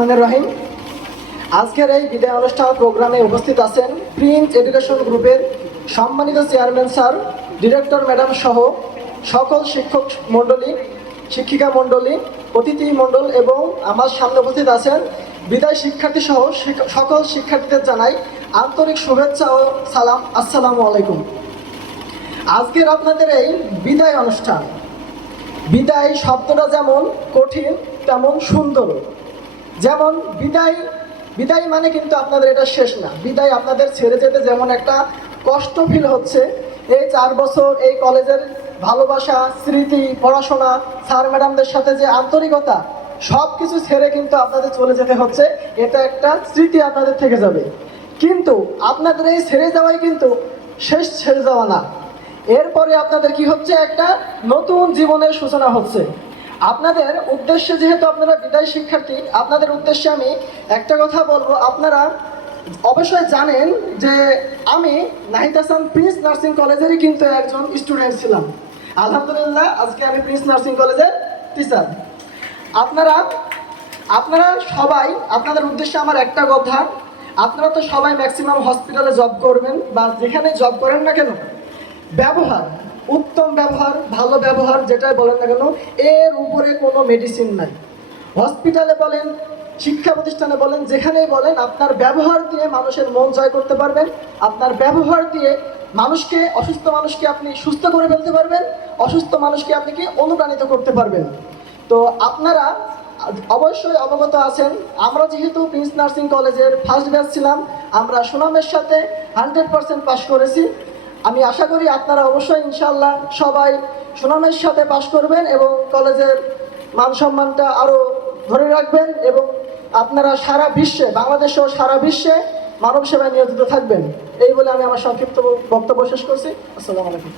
রহিম। আজকের এই বিদায় অনুষ্ঠান প্রোগ্রামে উপস্থিত আছেন প্রিন্স এডুকেশন গ্রুপের সম্মানিত চেয়ারম্যান স্যার, ডিরেক্টর ম্যাডাম সহ সকল শিক্ষক মণ্ডলী, শিক্ষিকা মণ্ডলী, অতিথি মণ্ডল এবং আমার সামনে উপস্থিত আছেন বিদায় শিক্ষার্থী সহ সকল শিক্ষার্থীদের জানাই আন্তরিক শুভেচ্ছা ও সালাম। আসসালামু আলাইকুম। আজকের আপনাদের এই বিদায় অনুষ্ঠান, বিদায় শব্দটা যেমন কঠিন তেমন সুন্দর। যেমন বিদায় মানে কিন্তু আপনাদের এটা শেষ না। বিদায় আপনাদের ছেড়ে যেতে যেমন একটা কষ্ট ফিল হচ্ছে, এই 4 বছর এই কলেজের ভালোবাসা, স্মৃতি, পড়াশোনা, স্যার ম্যাডামদের সাথে যে আন্তরিকতা, সব কিছু ছেড়ে কিন্তু আপনাদের চলে যেতে হচ্ছে। এটা একটা স্মৃতি আপনাদের থেকে যাবে। কিন্তু আপনাদের এই ছেড়ে যাওয়াই কিন্তু শেষ ছেড়ে যাওয়া না। এরপরে আপনাদের কি হচ্ছে, একটা নতুন জীবনের সূচনা হচ্ছে। আপনাদের উদ্দেশ্যে, যেহেতু আপনারা বিদায় শিক্ষার্থী, আপনাদের উদ্দেশ্যে আমি একটা কথা বলবো। আপনারা অবশ্যই জানেন যে আমি নাহিদ হাসান প্রিন্স নার্সিং কলেজেরই কিন্তু একজন স্টুডেন্ট ছিলাম। আলহামদুলিল্লাহ আজকে আমি প্রিন্স নার্সিং কলেজের টিচার। আপনারা সবাই, আপনাদের উদ্দেশ্যে আমার একটা কথা, আপনারা তো সবাই ম্যাক্সিমাম হসপিটালে জব করবেন বা যেখানে জব করেন না কেন, ব্যবহার, উত্তম ব্যবহার, ভালো ব্যবহার যেটাই বলেন না কেন, এর উপরে কোনো মেডিসিন নাই। হসপিটালে বলেন, শিক্ষা প্রতিষ্ঠানে বলেন, যেখানেই বলেন, আপনার ব্যবহার দিয়ে মানুষের মন জয় করতে পারবেন। আপনার ব্যবহার দিয়ে মানুষকে, অসুস্থ মানুষকে আপনি সুস্থ করে ফেলতে পারবেন, অসুস্থ মানুষকে আপনি কি অনুপ্রাণিত করতে পারবেন। তো আপনারা অবশ্যই অবগত আছেন, আমরা যেহেতু প্রিন্স নার্সিং কলেজের ফার্স্ট ব্যাচ ছিলাম, আমরা সুনামের সাথে 100% পাস করেছি। আমি আশা করি আপনারা অবশ্যই ইনশাআল্লাহ সবাই সুনামের সাথে পাশ করবেন এবং কলেজের মান সম্মানটা আরও ধরে রাখবেন এবং আপনারা সারা বিশ্বে, বাংলাদেশ ও সারা বিশ্বে মানব সেবায় নিয়োজিত থাকবেন। এই বলে আমি আমার সংক্ষিপ্ত বক্তব্য শেষ করছি। আসসালামু আলাইকুম।